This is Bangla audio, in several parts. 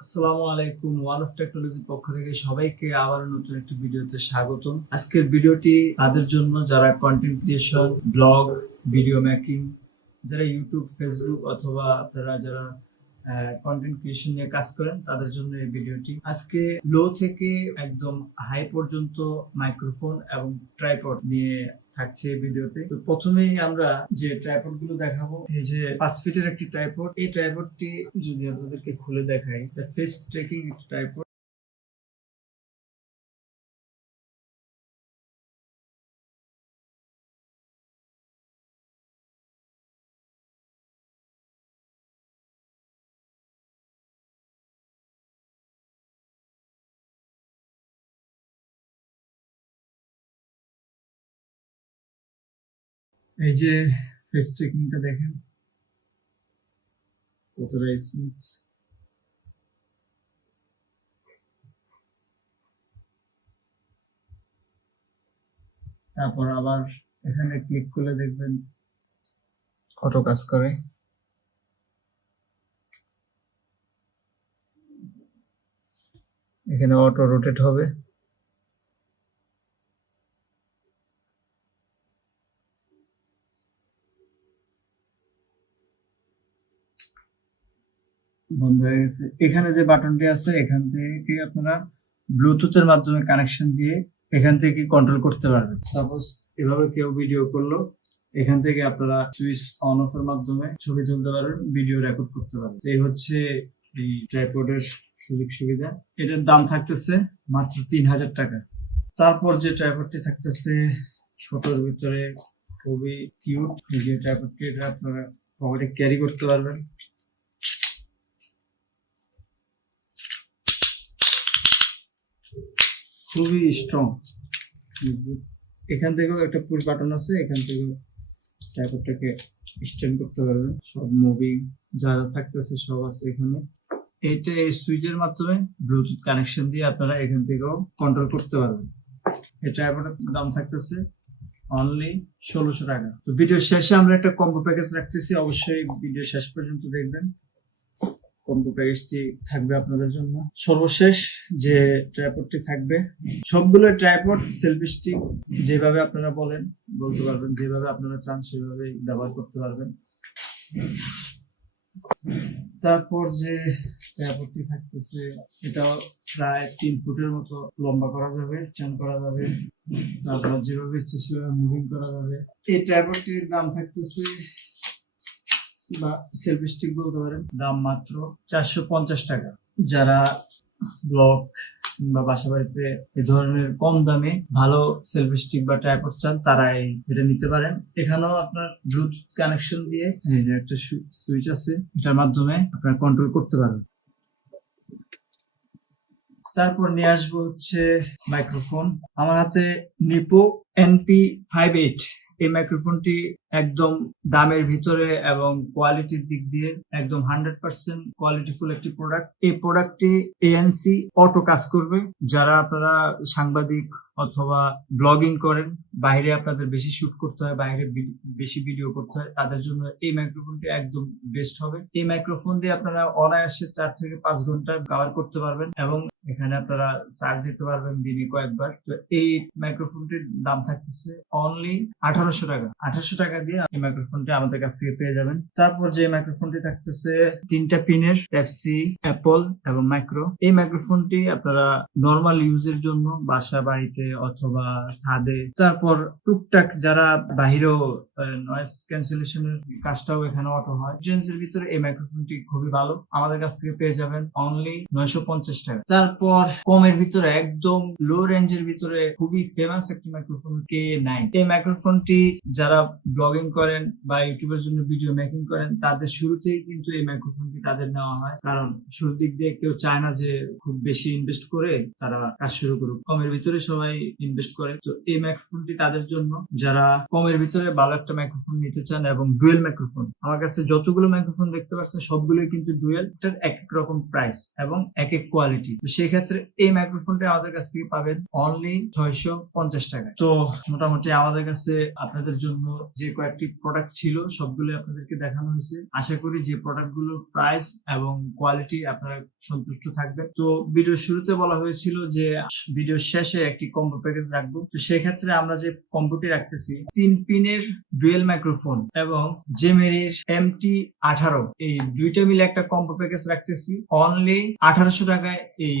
আসসালামু আলাইকুম ওয়ান অফ টেকনোলজির পক্ষ থেকে সবাইকে আবার নতুন একটি ভিডিওতে স্বাগতম। আজকের ভিডিওটি তাদের জন্য যারা content creation blog video making যারা ইউটিউব ফেসবুক অথবা আপনারা যারা কন্টেন্ট ক্রিয়েশন নিয়ে কাজ করেন, তাদের জন্য এই ভিডিওটি। আজকে লো থেকে একদম হাই পর্যন্ত মাইক্রোফোন এবং ট্রাইপড নিয়ে থাকছে এই ভিডিওতে। তো প্রথমেই আমরা যে ট্রাইপডগুলো দেখাবো, এই যে পাঁচ ফিটের একটি ট্রাইপড এই ট্রাইপডটি যদি আপনাদেরকে খুলে দেখাই ফেস ট্রেকিং ট্রাইপড এই যে ফেস ট্রেকিংটা দেখেন। কতটা স্মুথ তারপর আবার এখানে ক্লিক করলে দেখবেন অটো কাজ করে। এখানে অটো রোটেট হবে। বন্ধ হয়ে গেছে। এখানে যে বাটনটি আছে, এখান থেকে আপনারা ব্লুটুথের মাধ্যমে কানেকশন দিয়ে এখান থেকে কন্ট্রোল করতে পারবেন। সাপোজ এভাবে কেউ ভিডিও করল, এখান থেকে আপনারা সুইচ অন অফ এর মাধ্যমে ছবি তুলতে পারবেন ভিডিও রেকর্ড করতে পারবেন। এই হচ্ছে এই ট্রাইপডের সুযোগ সুবিধা। এটার দাম থাকতেছে মাত্র তিন হাজার টাকা। তারপর যে ট্রাইপডটি থাকতেছে, ছোটর ভিতরে খুবই কিউট এই যে ট্রাইপডটি এটা আপনারা পকেটে ক্যারি করতে পারবেন। খুবই স্ট্রং এখান থেকেও একটা পুশ বাটন আছে, এখান থেকেও ট্রাইপডটাকে স্ট্যান্ড করতে পারবেন। সব মুভি যা যা থাকতেছে সব আছে এখানে। এইটা এই সুইচের মাধ্যমে ব্লুটুথ কানেকশন দিয়ে আপনারা এখান থেকেও কন্ট্রোল করতে পারবেন। এই ট্রাইপডের দাম থাকতেছে অনলি ষোলোশো টাকা। তো ভিডিও শেষে আমরা একটা কম্বো প্যাকেজ রাখতেছি, অবশ্যই ভিডিও শেষ পর্যন্ত দেখবেন। কম্বো প্যাকেজটি থাকবে আপনাদের জন্য। সর্বশেষ যে ট্রাইপডটি থাকবে সবগুলো ট্রাইপড সেলফি স্টিক যেভাবে আপনারা বলেন, বলতে পারবেন, যেভাবে আপনারা চান সেভাবে ব্যবহার করতে পারবেন। তারপর যে ট্রাইপডটি থাকতেছে, এটাও প্রায় তিন ফুটের মতো লম্বা করা যাবে চান করা যাবে। তারপর যেভাবে ইচ্ছে সেভাবে মুভিং করা যাবে। এই ট্রাইপডটির দাম থাকতেছে বা সেলফি স্টিক বলতে পারেন, দাম মাত্র চারশো পঞ্চাশ টাকা। যারা ব্লক বা বাসা বাড়িতে এ ধরনের কম দামে ভালো সেলফি স্টিক বা ট্রাইপড চান তারা এটা নিতে পারেন। এখানেও আপনার ব্লুটুথ কানেকশন দিয়ে এই যে একটা সুইচ আছে, এটার মাধ্যমে আপনারা কন্ট্রোল করতে পারবেন। তারপর নিয়ে আসব হচ্ছে মাইক্রোফোন আমার হাতে নিপো এনপি ফাইভ এইট এই মাইক্রোফোনটি একদম দামের ভিতরে এবং কোয়ালিটির দিক দিয়ে একদম হান্ড্রেড পার্সেন্ট কোয়ালিটিফুল একটি প্রোডাক্ট এই প্রোডাক্টটি এএনসি অটো কাজ করবে। যারা আপনারা সাংবাদিক অথবা ব্লগিং করেন, বাইরে আপনাদের বেশি শুট করতে হয়, বাইরে বেশি ভিডিও করতে হয়, তাদের জন্য এই মাইক্রোফোনটি একদম বেস্ট হবে। এই মাইক্রোফোন দিয়ে আপনারা অনায়াসে চার থেকে পাঁচ ঘণ্টা কভার করতে পারবেন এবং এখানে আপনারা চার্জ দিতে পারবেন দিনে কয়েকবার। তো এই মাইক্রোফোনটির দাম থাকতেছে অনলি আঠারোশো টাকা। আঠারোশো টাকা দিয়ে এই মাইক্রোফোনটি আমাদের কাছ থেকে পেয়ে যাবেন। তারপর যে মাইক্রোফোনটি থাকতেছে, তিনটা পিনের পেপসি অ্যাপল এবং মাইক্রো এই মাইক্রোফোনটি আপনারা নর্মাল ইউজের জন্য বাসা, বাড়িতে অথবা ছাদে, তারপর টুকটাক যারা বাহিরেও নয়েজ ক্যান্সেলেশনের কাজটাও এখানে অটো হয়। জেন্সের ভিতরে এই মাইক্রোফোনটি খুবই ভালো। আমাদের কাছ থেকে পেয়ে যাবেন অনলি নয়শো পঞ্চাশ টাকা। তারপর কমের ভিতরে একদম লো রেঞ্জের ভিতরে খুবই ফেমাস একটি মাইক্রোফোন কে নাইন এই মাইক্রোফোনটি যারা ব্লগিং করেন বা ইউটিউবের জন্য ভিডিও মেকিং করেন, তাদের শুরুতেই কিন্তু এই মাইক্রোফোনটি তাদের নেওয়া হয়। কারণ শুরুর দিক দিয়ে কেউ চায় না যে খুব বেশি ইনভেস্ট করে তারা কাজ শুরু করুক। কমের ভিতরে সবাই ইনভেস্ট করে। তো এই মাইক্রোফোনটি তাদের জন্য। যারা কমের ভিতরে ভালো একটা মাইক্রোফোন নিতে চান এবং ডুয়েল মাইক্রোফোন আমার কাছে যতগুলো মাইক্রোফোন দেখতে পাচ্ছেন, সবগুলোই কিন্তু ডুয়েল এক এক রকম প্রাইস এবং এক এক কোয়ালিটি তো সেই সেই ক্ষেত্রে এই মাইক্রোফোনটা আমাদের কাছ থেকে পাবেন অনলি ছয়শো পঞ্চাশ টাকা তো মোটামুটি আমাদের কাছে আপনাদের জন্য যে কয়েকটি প্রোডাক্ট ছিল সবগুলো আপনাদেরকে দেখানো হয়েছে। আশা করি যে প্রোডাক্টগুলোর প্রাইস এবং কোয়ালিটি আপনারা সন্তুষ্ট থাকবেন। তো ভিডিও শুরুতে বলা হয়েছিল যে ভিডিও শেষে একটি কম্বো প্যাকেজ রাখব। তো সেক্ষেত্রে আমরা যে কম্বোটি রাখতেছি, তিন পিনের ডুয়েল মাইক্রোফোন এবং জেমেরির এমটি আঠারো। এই দুইটা মিলে একটা কম্বো প্যাকেজ রাখতেছি অনলি আঠারোশো টাকায় এই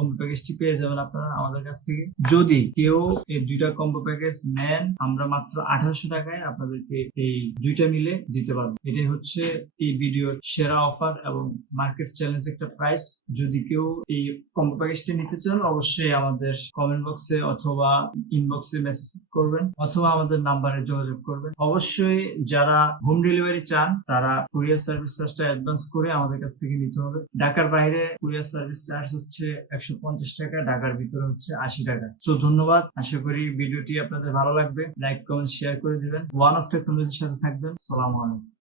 কম্বো প্যাকেজটি পেয়ে যাবেন আপনারা আমাদের কাছ থেকে। যদি কেউ এই দুইটা কম্বো প্যাকেজ নেন, আমরা মাত্র আঠারোশো টাকায় আপনাদেরকে এই দুইটা মিলে দিতে পারব। এটাই হচ্ছে এই ভিডিওর সেরা অফার এবং মার্কেট চ্যালেঞ্জ একটা প্রাইস যদি কেউ এই কম্বো প্যাকেজটি নিতে চান, অবশ্যই আমাদের কমেন্ট বক্সে অথবা ইনবক্সে মেসেজ করবেন অথবা আমাদের নাম্বারে যোগাযোগ করবেন। অবশ্যই যারা হোম ডেলিভারি চান, তারা কুরিয়ার সার্ভিস চার্জটা অ্যাডভান্স করে আমাদের কাছ থেকে নিতে হবে। ঢাকার বাইরে কুরিয়ার সার্ভিস চার্জ হচ্ছে একশো পঞ্চাশ টাকা, ঢাকার ভিতরে হচ্ছে আশি টাকা। তো ধন্যবাদ। আশা করি ভিডিওটি আপনাদের ভালো লাগবে। লাইক কমেন্ট শেয়ার করে দিবেন। ওয়ান অফ টেকনোলজির সাথে থাকবেন। সালাম আলাইকুম।